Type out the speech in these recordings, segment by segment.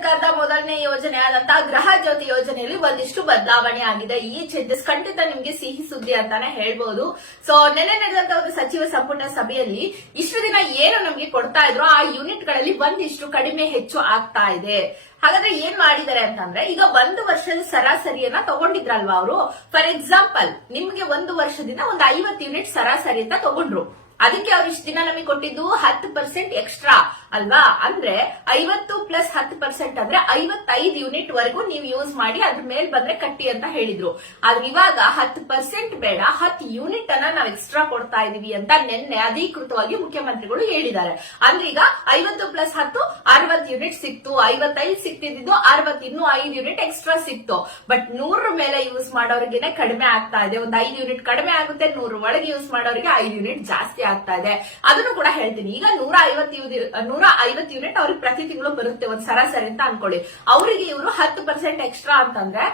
ಸರ್ಕಾರದ ಮೊದಲನೇ ಯೋಜನೆ ಆದಂತಹ ಗೃಹ ಜ್ಯೋತಿ ಯೋಜನೆಯಲ್ಲಿ ಒಂದಿಷ್ಟು ಬದಲಾವಣೆ ಆಗಿದೆ. ಈ ಚೇಂಜಸ್ ಖಂಡಿತ ನಿಮ್ಗೆ ಸಿಹಿ ಸುದ್ದಿ ಅಂತಾನೆ ಹೇಳ್ಬಹುದು ಸೊ ನೆನೆ ನಡೆದಂತ ಒಂದು ಸಚಿವ ಸಂಪುಟ ಸಭೆಯಲ್ಲಿ ಇಷ್ಟು ದಿನ ಏನು ನಮ್ಗೆ ಕೊಡ್ತಾ ಇದ್ರು ಆ ಯೂನಿಟ್ಗಳಲ್ಲಿ ಒಂದಿಷ್ಟು ಕಡಿಮೆ ಹೆಚ್ಚು ಆಗ್ತಾ ಇದೆ. ಹಾಗಾದ್ರೆ ಏನ್ ಮಾಡಿದ್ದಾರೆ ಅಂತಂದ್ರೆ, ಈಗ ಒಂದು ವರ್ಷದ ಸರಾಸರಿಯನ್ನ ತಗೊಂಡಿದ್ರಲ್ವಾ ಅವರು? ಫಾರ್ ಎಕ್ಸಾಂಪಲ್ ನಿಮ್ಗೆ ಒಂದು ವರ್ಷದಿಂದ ಒಂದು ಐವತ್ತು ಯೂನಿಟ್ ಸರಾಸರಿ ಅಂತ ತಗೊಂಡ್ರು. ಅದಕ್ಕೆ ಅವ್ರು ಇಷ್ಟು ದಿನ ನಮಗೆ ಕೊಟ್ಟಿದ್ದು ಹತ್ತು ಪರ್ಸೆಂಟ್ ಎಕ್ಸ್ಟ್ರಾ ಅಲ್ವಾ? ಅಂದ್ರೆ ಐವತ್ತು ಪ್ಲಸ್ ಹತ್ತು ಪರ್ಸೆಂಟ್ ಅಂದ್ರೆ ಐವತ್ತೈದು ಯೂನಿಟ್ ವರೆಗೂ ನೀವು ಯೂಸ್ ಮಾಡಿ ಅದ್ರ ಮೇಲೆ ಬಂದ್ರೆ ಕಟ್ಟಿ ಅಂತ ಹೇಳಿದ್ರು. ಆದ್ರೆ ಇವಾಗ ಹತ್ತು ಪರ್ಸೆಂಟ್ ಬೇಡ, ಹತ್ತು ಯೂನಿಟ್ ಅನ್ನ ನಾವು ಎಕ್ಸ್ಟ್ರಾ ಕೊಡ್ತಾ ಇದೀವಿ ಅಂತ ನಿನ್ನೆ ಅಧಿಕೃತವಾಗಿ ಮುಖ್ಯಮಂತ್ರಿಗಳು ಹೇಳಿದ್ದಾರೆ. ಅಂದ್ರೆ ಈಗ ಐವತ್ತು ಪ್ಲಸ್ ಹತ್ತು, ಅರವತ್ತು ಯೂನಿಟ್ ಸಿಕ್ತು. ಐವತ್ತೈದು ಸಿಕ್ತಿದ್ದು, ಅರವತ್ತು ಇನ್ನೂ ಐದು ಯೂನಿಟ್ ಎಕ್ಸ್ಟ್ರಾ ಸಿಕ್ತು. ಬಟ್ ನೂರ ಮೇಲೆ ಯೂಸ್ ಮಾಡೋರಿಗೆನೆ ಕಡಿಮೆ ಆಗ್ತಾ ಇದೆ. ಒಂದು ಐದು ಯೂನಿಟ್ ಕಡಿಮೆ ಆಗುತ್ತೆ ನೂರ ಒಳಗೆ ಯೂಸ್ ಮಾಡೋರಿಗೆ ಐದು ಯೂನಿಟ್ ಜಾಸ್ತಿ ಆಗ್ತಾ ಇದೆ ಅದನ್ನು ಕೂಡ ಹೇಳ್ತೀನಿ. ಈಗ ನೂರ ಐವತ್ತು ನೂರ ಐವತ್ತು ಯೂನಿಟ್ ಅವ್ರಿಗೆ ಪ್ರತಿ ತಿಂಗಳು ಬರುತ್ತೆ ಒಂದು ಸರಾಸರಿ ಅಂತ ಅನ್ಕೊಳ್ಳಿ. ಅವರಿಗೆ ಇವರು ಹತ್ತು ಪರ್ಸೆಂಟ್ ಎಕ್ಸ್ಟ್ರಾ ಅಂತಂದ್ರೆ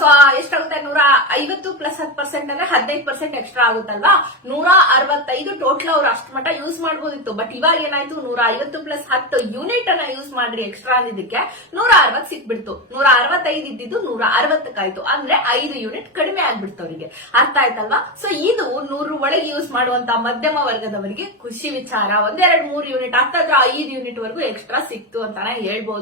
ಸೊ, ಎಷ್ಟಾಗುತ್ತೆ? ನೂರ ಐವತ್ತು ಪ್ಲಸ್ ಹತ್ತು ಪರ್ಸೆಂಟ್ ಅಂದ್ರೆ ಹದಿನೈದು ಪರ್ಸೆಂಟ್ ಎಕ್ಸ್ಟ್ರಾ ಆಗುತ್ತಲ್ವಾ? ನೂರ ಅರವತ್ತೈದು ಟೋಟಲ್ ಅವ್ರು ಅಷ್ಟು ಮಟ್ಟ ಯೂಸ್ ಮಾಡಬಹುದಿತ್ತು ಬಟ್ ಇವಾಗ ಏನಾಯ್ತು? ನೂರ ಐವತ್ತು ಪ್ಲಸ್ ಹತ್ತು ಯೂನಿಟ್ ಅನ್ನ ಯೂಸ್ ಮಾಡ್ರಿ ಎಕ್ಸ್ಟ್ರಾ ಅಂದಿದ್ದಕ್ಕೆ ನೂರ ಅರವತ್ ಸಿಕ್ಬಿಡ್ತು. ನೂರ ಅರವತ್ತೈದು ಇದ್ದಿದ್ದು ನೂರ ಅರವತ್ತಕ್ಕಾಯ್ತು ಅಂದ್ರೆ ಐದು ಯೂನಿಟ್ ಕಡಿಮೆ ಆಗ್ಬಿಡ್ತು ಅವರಿಗೆ. ಅರ್ಥ ಆಯ್ತಲ್ವಾ? ಸೊ ಇದು ನೂರು ಒಳಗೆ ಯೂಸ್ ಮಾಡುವಂತ ಮಧ್ಯಮ ವರ್ಗದವರಿಗೆ ಖುಷಿ ವಿಚಾರ. ಒಂದೆರಡು ಮೂರು ಯೂನಿಟ್ ಹತ್ತತ್ರ ಐದು ಯೂನಿಟ್ ವರೆಗೂ ಎಕ್ಸ್ಟ್ರಾ ಸಿಕ್ತು ಅಂತಾನೆ ಹೇಳ್ಬೋದು.